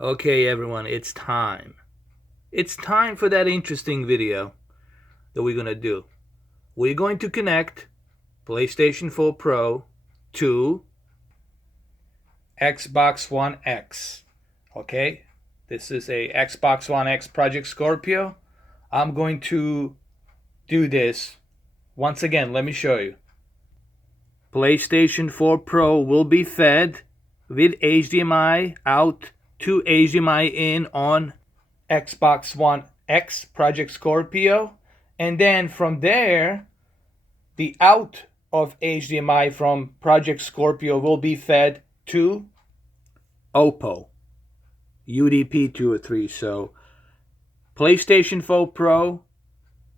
Okay, everyone, it's time. It's time for that interesting video that we're going to do. We're going to connect PlayStation 4 Pro to Xbox One X. Okay? This is a Xbox One X Project Scorpio. I'm going to do this once again. Let me show you. PlayStation 4 Pro will be fed with HDMI out to HDMI in on Xbox One X Project Scorpio, and then from there the out of HDMI from Project Scorpio will be fed to Oppo UDP 203. So PlayStation 4 Pro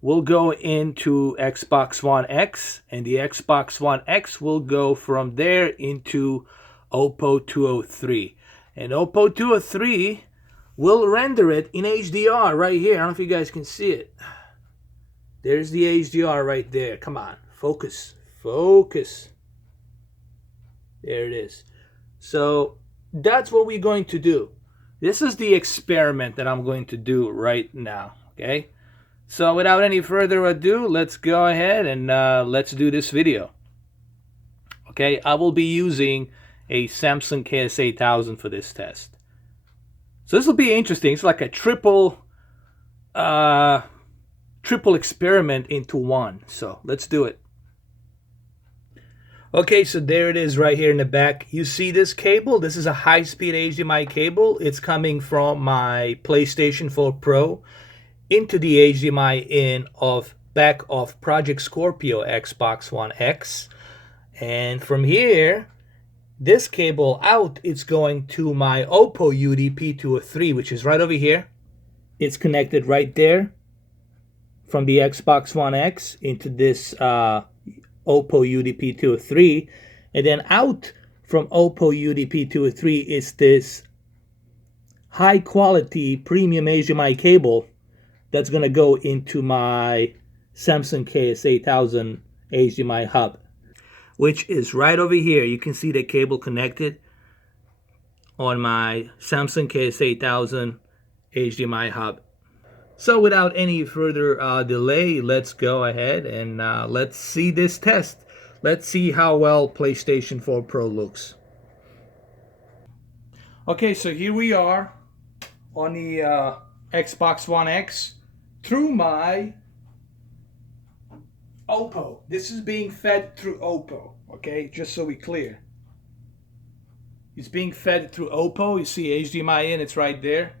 will go into Xbox One X, and the Xbox One X will go from there into Oppo 203. And Oppo 203 will render it in HDR right here. I don't know if you guys can see it. There's the HDR right there. Come on, focus, focus. There it is. So that's what we're going to do. This is the experiment that I'm going to do right now, okay? So without any further ado, let's go ahead and let's do this video. Okay, I will be using a Samsung KS8000 for this test. So this will be interesting. It's like a triple experiment into one. So let's do it. Okay, so there it is right here in the back. You see this cable? This is a high-speed HDMI cable. It's coming from my PlayStation 4 Pro into the HDMI in of back of Project Scorpio Xbox One X. And from here, this cable out, it's going to my Oppo UDP 203, which is right over here. It's connected right there from the Xbox One X into this Oppo UDP 203. And then out from Oppo UDP 203 is this high quality premium HDMI cable that's going to go into my Samsung KS8000 HDMI hub, which is right over here. You can see the cable connected on my Samsung KS8000 HDMI hub. So without any further delay, let's go ahead and let's see this test. Let's see how well PlayStation 4 Pro looks. Okay, so here we are on the Xbox One X through my Oppo. This is being fed through Oppo, okay? Just so we're clear. It's being fed through Oppo. You see HDMI in, it's right there.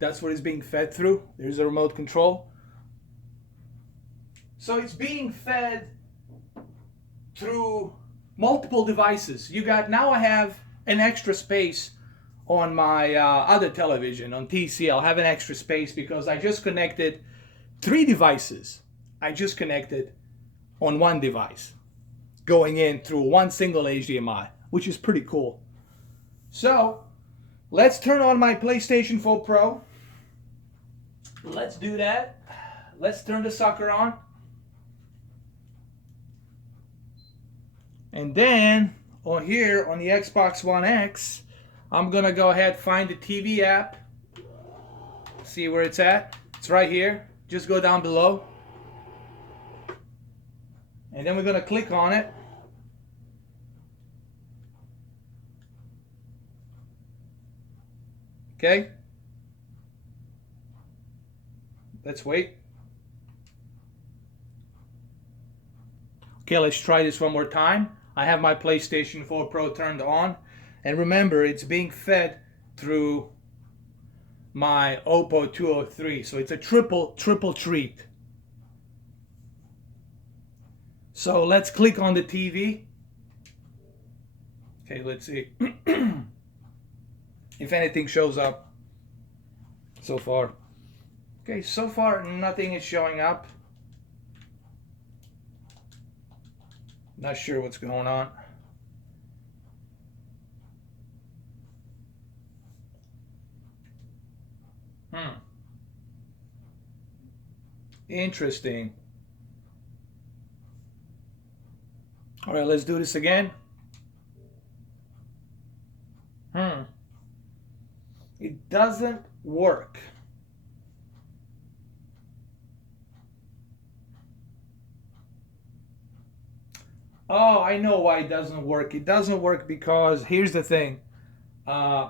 That's what it's being fed through. There's a remote control. So it's being fed through multiple devices. Now I have an extra space on my other television, on PC. I'll have an extra space because I just connected 3 devices. I just connected on one device, going in through one single HDMI, which is pretty cool. So let's turn on my PlayStation 4 Pro. Let's do that. Let's turn the sucker on. And then on here on the Xbox One X, I'm gonna go ahead, find the TV app. See where it's at. It's right here. Just go down below. And then we're gonna click on it. Okay. Let's wait. Okay, let's try this one more time. I have my PlayStation 4 Pro turned on. And remember, it's being fed through my Oppo 203. So it's a triple treat. So let's click on the TV. Okay, let's see if anything shows up so far. Okay, so far nothing is showing up. Not sure what's going on. Interesting. All right, let's do this again. It doesn't work. Oh, I know why it doesn't work. It doesn't work because here's the thing. Uh,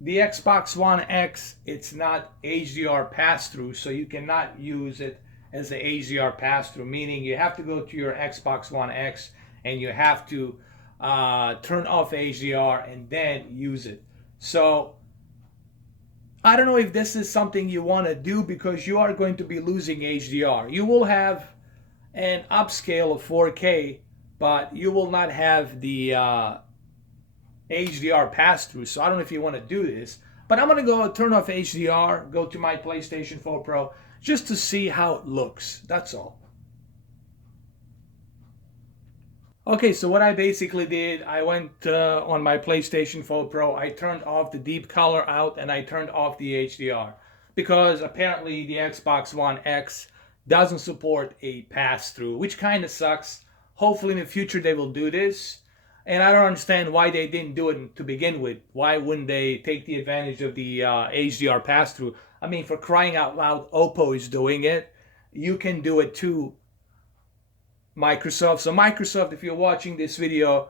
the Xbox One X, it's not HDR pass-through, so you cannot use it as an HDR pass-through, meaning you have to go to your Xbox One X and you have to turn off HDR and then use it. So I don't know if this is something you want to do because you are going to be losing HDR. You will have an upscale of 4K, but you will not have the HDR pass through. So I don't know if you want to do this, but I'm going to go turn off HDR, go to my PlayStation 4 Pro just to see how it looks. That's all. Okay, so what I basically did, I went on my PlayStation 4 Pro, I turned off the deep color out and I turned off the HDR because apparently the Xbox One X doesn't support a pass-through, which kind of sucks. Hopefully in the future they will do this. And I don't understand why they didn't do it to begin with. Why wouldn't they take the advantage of the HDR pass-through? I mean, for crying out loud, Oppo is doing it. You can do it too, Microsoft. So Microsoft, if you're watching this video,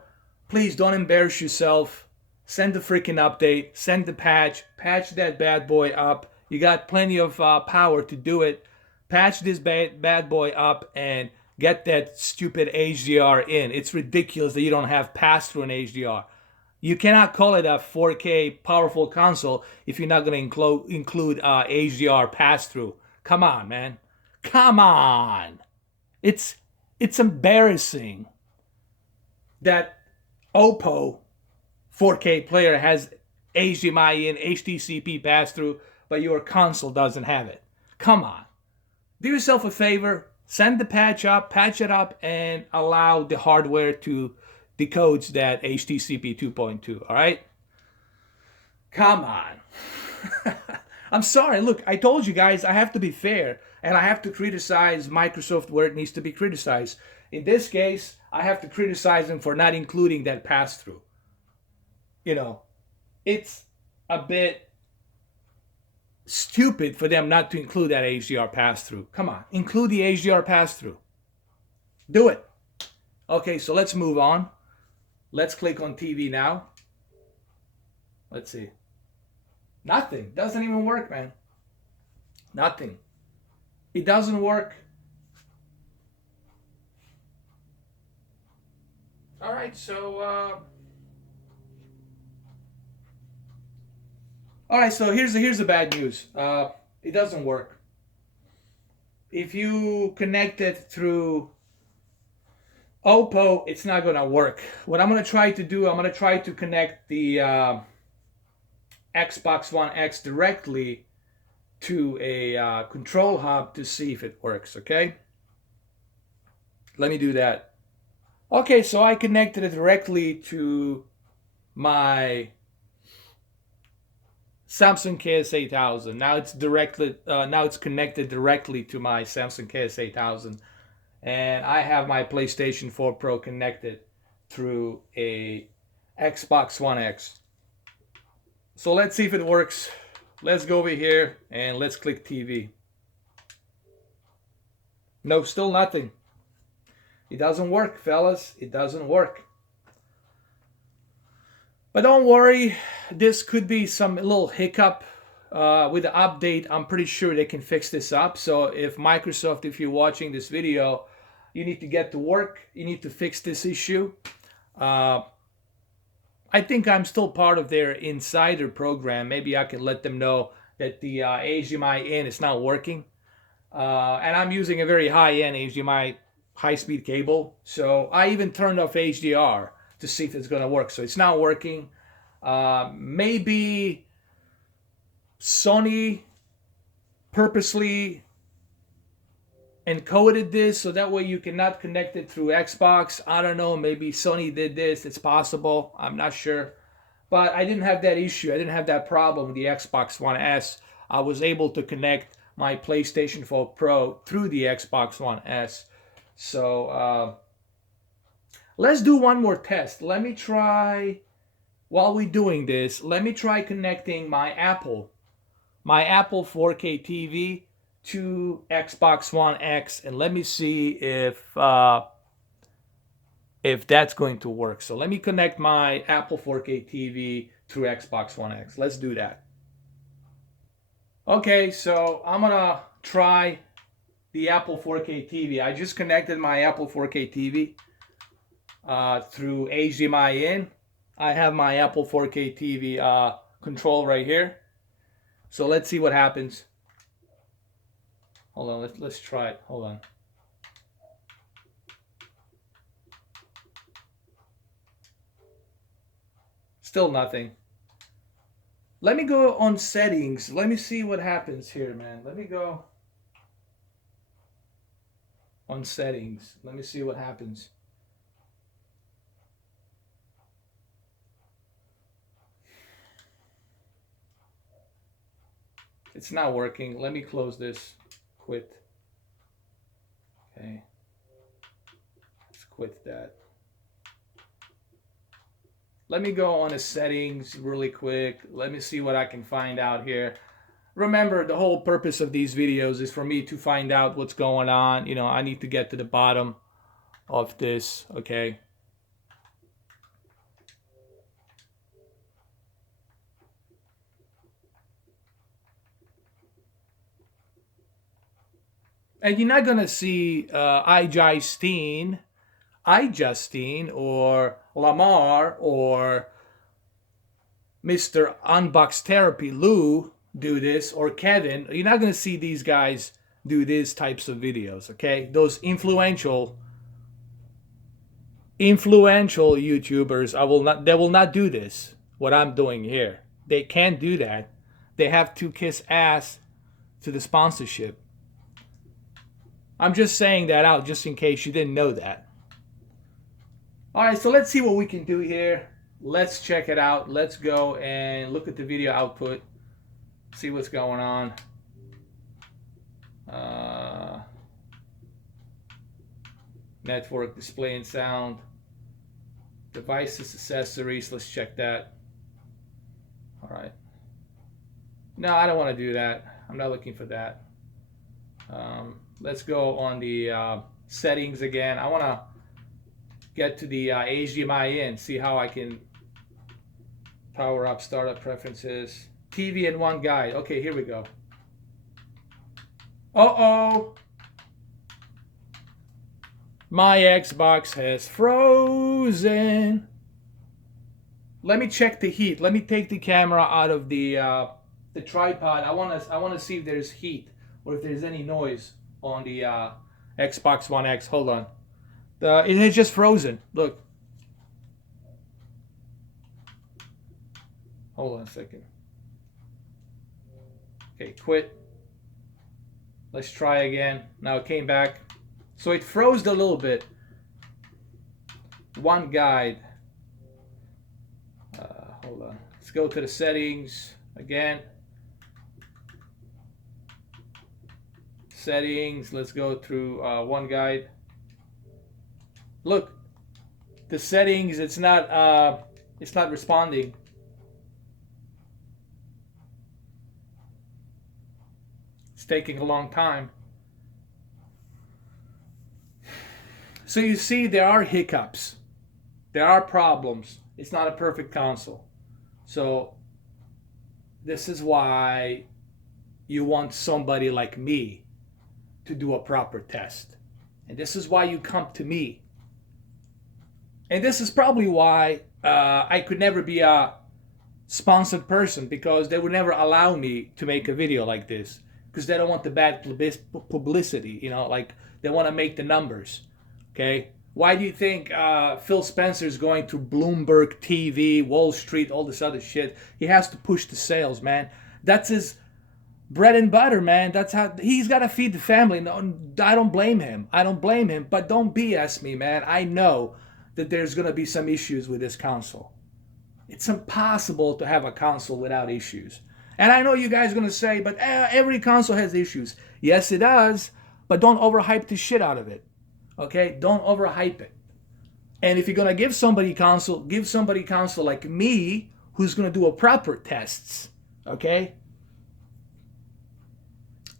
please don't embarrass yourself. Send the freaking update, send the patch that bad boy up. You got plenty of power to do it. Patch this bad boy up and get that stupid HDR in. It's ridiculous that you don't have pass-through in HDR. You cannot call it a 4K powerful console if you're not going to include HDR pass-through. Come on, man. Come on. It's embarrassing that Oppo 4K player has HDMI in, HDCP pass-through, but your console doesn't have it. Come on. Do yourself a favor, send the patch it up, and allow the hardware to decode that HDCP 2.2, all right? Come on. I'm sorry. Look, I told you guys I have to be fair and I have to criticize Microsoft where it needs to be criticized. In this case, I have to criticize them for not including that pass-through. You know, it's a bit stupid for them not to include that HDR pass-through. Come on, include the HDR pass-through. Do it. Okay, so let's move on. Let's click on TV now. Let's see. Nothing. Doesn't even work, man. Nothing. It doesn't work. All right, so here's the bad news. It doesn't work. If you connect it through Oppo, it's not gonna work. What I'm gonna try to do, I'm gonna try to connect the Xbox One X directly to a control hub to see if it works, okay? Let me do that. Okay, so I connected it directly to my Samsung KS8000. Now it's connected directly to my Samsung KS8000, and I have my PlayStation 4 Pro connected through a Xbox One X. So let's see if it works. Let's go over here and let's click TV. No, still nothing. It doesn't work, fellas. It doesn't work. But don't worry, this could be some little hiccup with the update. I'm pretty sure they can fix this up. So if Microsoft, if you're watching this video, you need to get to work. You need to fix this issue. I think I'm still part of their insider program. Maybe I can let them know that the HDMI in is not working. And I'm using a very high-end HDMI high-speed cable. So I even turned off HDR to see if it's going to work. So it's not working. Maybe Sony purposely encoded this so that way you cannot connect it through Xbox. I don't know. Maybe Sony did this. It's possible. I'm not sure. But I didn't have that issue. I didn't have that problem with the Xbox One S. I was able to connect my PlayStation 4 Pro through the Xbox One S. So Let's do one more test. Let me try, while we're doing this, let me try connecting my Apple 4K TV to Xbox One X, and let me see if that's going to work. So let me connect my Apple 4K TV through Xbox One X. Let's do that. Okay, so I'm gonna try the Apple 4K TV. I just connected my Apple 4K TV through HDMI in. I have my Apple 4K TV control right here. So let's see what happens. Hold on, let's try it. Hold on. Still nothing. Let me go on settings. Let me see what happens here, man. Let me go on settings. Let me see what happens. It's not working. Let me close this. Quit. Okay. Let's quit that. Let me go on the settings really quick. Let me see what I can find out here. Remember, the whole purpose of these videos is for me to find out what's going on. You know, I need to get to the bottom of this, okay? And you're not gonna see iJustine or Lamar or Mr. Unbox Therapy Lou do this, or Kevin. You're not gonna see these guys do these types of videos, okay? Those influential YouTubers, they will not do this, what I'm doing here. They can't do that. They have to kiss ass to the sponsorship. I'm just saying that out just in case you didn't know that. All right, so let's see what we can do here. Let's check it out. Let's go and look at the video output. See what's going on. Network, display and sound. Devices, accessories. Let's check that. All right. No, I don't want to do that. I'm not looking for that. Let's go on the settings again. I want to get to the HDMI in, see how I can power up startup preferences. TV and one guide. Okay, here we go. Uh-oh. My Xbox has frozen. Let me check the heat. Let me take the camera out of the tripod. I want to see if there's heat or if there's any noise on the Xbox One X. Hold on. It has just frozen. Look. Hold on a second. Okay, quit. Let's try again. Now it came back. So it froze a little bit. One guide. Hold on. Let's go to the settings again. Settings. Let's go through one guide. Look, the settings. It's not responding. It's taking a long time. So you see, there are hiccups. There are problems. It's not a perfect console. So this is why you want somebody like me to do a proper test. And this is why you come to me. And this is probably why I could never be a sponsored person, because they would never allow me to make a video like this, because they don't want the bad publicity, you know, like they want to make the numbers. Okay, why do you think Phil Spencer's going to Bloomberg TV, Wall Street, all this other shit? He has to push the sales, man. That's his bread and butter, man. That's how he's got to feed the family. No, I don't blame him. But don't BS me, man. I know that there's going to be some issues with this console. It's impossible to have a console without issues. And I know you guys are going to say, but every console has issues. Yes, it does. But don't overhype the shit out of it. Okay? Don't overhype it. And if you're gonna give somebody counsel like me, who's gonna do a proper tests. Okay.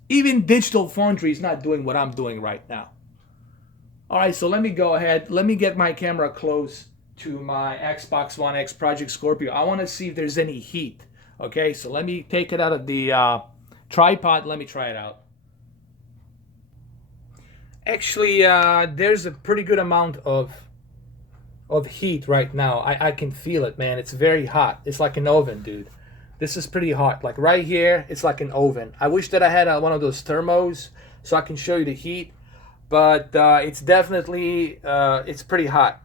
Even Digital Foundry is not doing what I'm doing right now. All right, so let me go ahead. Let me get my camera close to my Xbox One X Project Scorpio. I want to see if there's any heat. Okay, so let me take it out of the tripod. Let me try it out. Actually, there's a pretty good amount of heat right now. I can feel it, man. It's very hot. It's like an oven, dude. This is pretty hot. Like right here, it's like an oven. I wish that I had one of those thermos so I can show you the heat. But it's definitely it's pretty hot,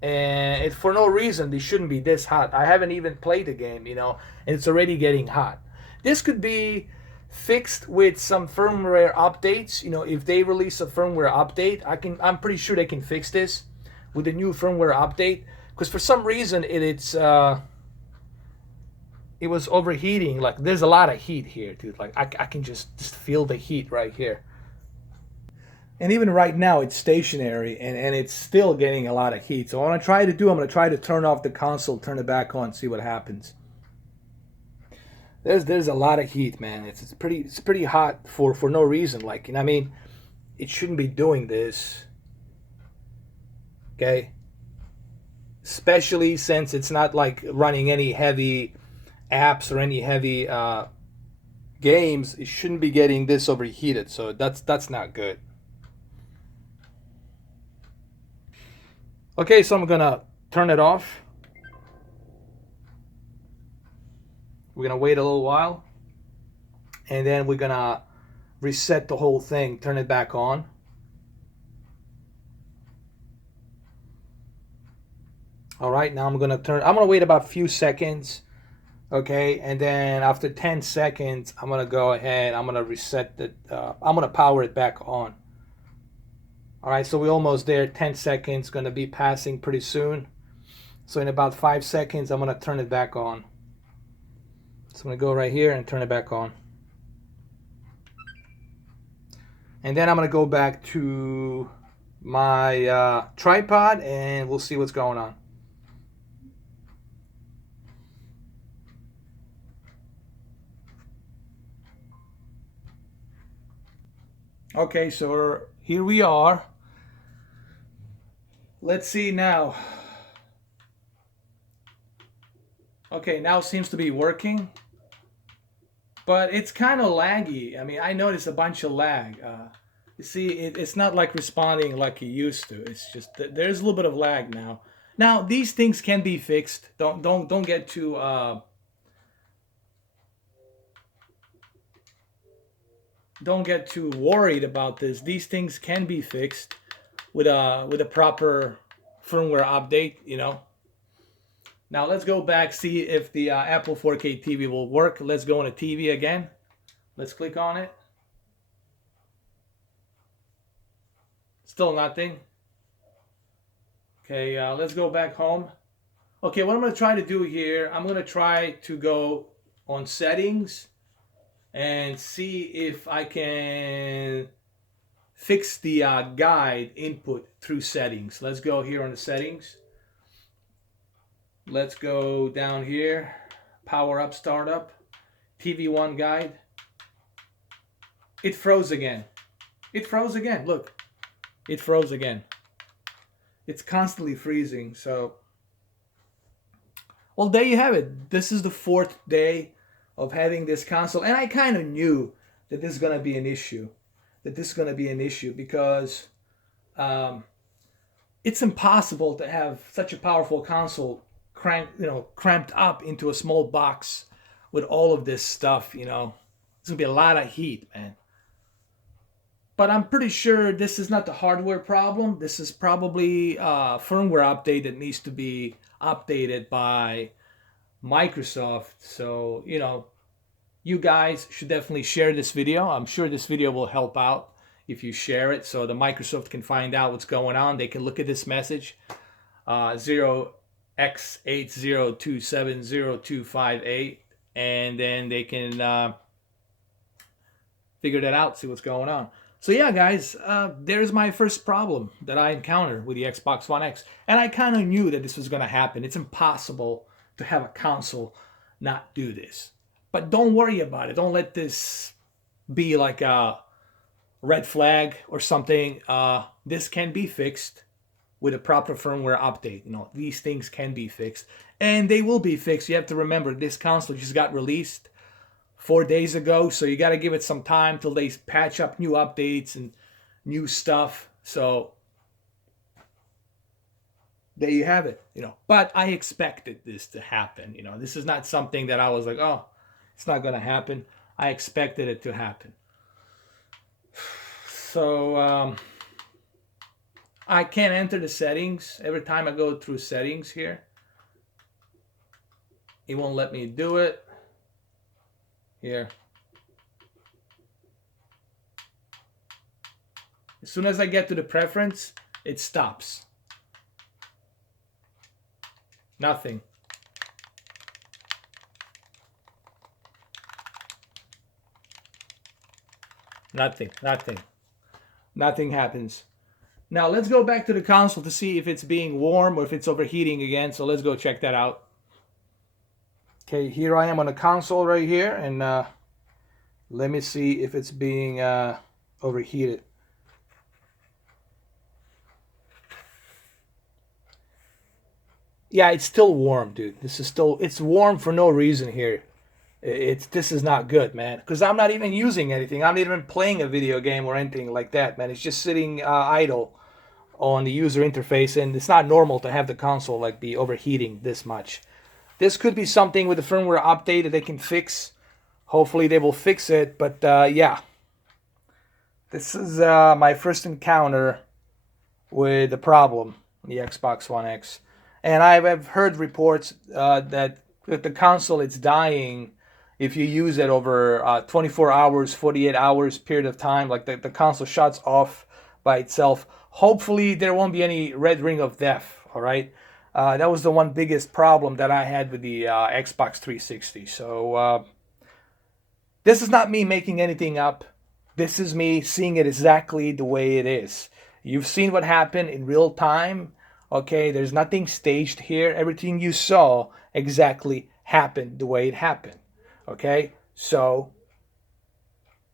and it for no reason they shouldn't be this hot. I haven't even played the game, and it's already getting hot. This could be fixed with some firmware updates. If they release a firmware update, I'm pretty sure they can fix this with a new firmware update, because for some reason it was overheating. Like there's a lot of heat here, dude. Like I can just feel the heat right here. And even right now, it's stationary, and it's still getting a lot of heat. So what I'm going to try to turn off the console, turn it back on, see what happens. There's a lot of heat, man. It's pretty hot for no reason. Like, I mean, it shouldn't be doing this. Okay? Especially since it's not like running any heavy apps or any heavy games. It shouldn't be getting this overheated. So that's not good. Okay, so I'm gonna turn it off. We're gonna wait a little while, and then we're gonna reset the whole thing, turn it back on. All right, now I'm gonna wait about a few seconds, okay, and then after 10 seconds, I'm gonna go ahead, I'm gonna reset I'm gonna power it back on. All right, so we're almost there. 10 seconds, gonna be passing pretty soon. So in about 5 seconds, I'm gonna turn it back on. So I'm gonna go right here and turn it back on. And then I'm gonna go back to my tripod and we'll see what's going on. Okay, so here we are. Let's see now. Okay, now it seems to be working. But it's kind of laggy. I mean, I noticed a bunch of lag. You see, it's not like responding like it used to. It's just there's a little bit of lag now. Now these things can be fixed. Don't get too don't get too worried about this. These things can be fixed with a proper firmware update. Now let's go back, see if the Apple 4K TV will work. Let's go on a TV again. Let's click on it. Still nothing. Okay, let's go back home. Okay, what I'm going to try to do here, I'm going to try to go on settings and see if I can fix the guide input through settings. Let's go here on the settings. Let's go down here, power up, startup, TV one guide. It froze again. It froze again. Look, it froze again. It's constantly freezing. So, well, there you have it. This is the 4th day of having this console, and I kind of knew that this is going to be an issue. Because it's impossible to have such a powerful console cramped up into a small box with all of this stuff. There's gonna be a lot of heat, man. But I'm pretty sure this is not the hardware problem. This is probably a firmware update that needs to be updated by Microsoft. So you guys should definitely share this video. I'm sure this video will help out if you share it, so the Microsoft can find out what's going on. They can look at this message, 0x80270258, and then they can figure that out, see what's going on. So yeah, guys, there's my first problem that I encountered with the Xbox One X. And I kind of knew that this was going to happen. It's impossible to have a console not do this. But don't worry about it. Don't let this be like a red flag or something. This can be fixed with a proper firmware update. You know, these things can be fixed. And they will be fixed. You have to remember, this console just got released 4 days ago, so you got to give it some time till they patch up new updates and new stuff. So there you have it, you know. But I expected this to happen, you know. This is not something that I was like, oh, it's not going to happen. I expected it to happen. So I can't enter the settings. Every time I go through settings here, it won't let me do it. Here. As soon as I get to the preference, it stops. Nothing. Nothing. Nothing happens. Now let's go back to the console to see if it's being warm or if it's overheating again. So let's go check that out. Okay, here I am on the console right here, and let me see if it's being overheated. Yeah, it's still warm, dude. It's warm for no reason here. This is not good, man. Because I'm not even using anything. I'm not even playing a video game or anything like that, man. It's just sitting idle on the user interface, and it's not normal to have the console like be overheating this much. This could be something with the firmware update that they can fix. Hopefully they will fix it. But yeah, this is my first encounter with the problem on the Xbox One X. And I've heard reports that with the console, it's dying if you use it over 24 hours, 48 hours period of time. Like the console shuts off by itself. Hopefully there won't be any red ring of death, all right? That was the one biggest problem that I had with the Xbox 360. So this is not me making anything up. This is me seeing it exactly the way it is. You've seen what happened in real time. Okay, there's nothing staged here. Everything you saw exactly happened the way it happened. Okay, so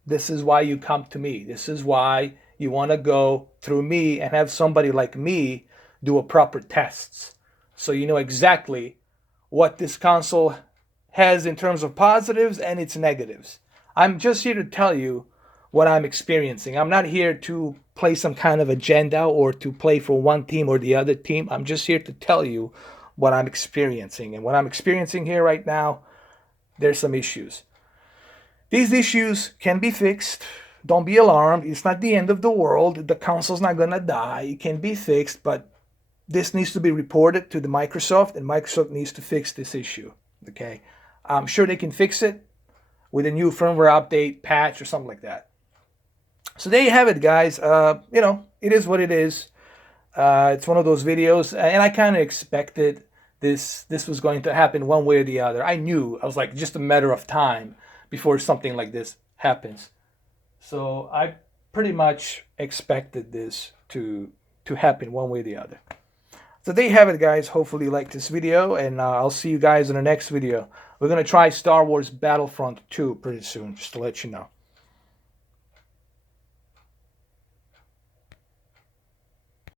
this is why you come to me. This is why you want to go through me and have somebody like me do a proper tests. So you know exactly what this console has in terms of positives and its negatives. I'm just here to tell you what I'm experiencing. I'm not here to play some kind of agenda or to play for one team or the other team. I'm just here to tell you what I'm experiencing. And what I'm experiencing here right now, there's some issues. These issues can be fixed. Don't be alarmed. It's not the end of the world. The console's not going to die. It can be fixed, but this needs to be reported to the Microsoft, and Microsoft needs to fix this issue. Okay, I'm sure they can fix it with a new firmware update, patch, or something like that. So there you have it, guys. You know, it is what it is. It's one of those videos, and I kind of expected this was going to happen one way or the other. I knew. I was like, just a matter of time before something like this happens. So I pretty much expected this to happen one way or the other. So there you have it, guys. Hopefully you liked this video, and I'll see you guys in the next video. We're going to try Star Wars Battlefront 2 pretty soon, just to let you know.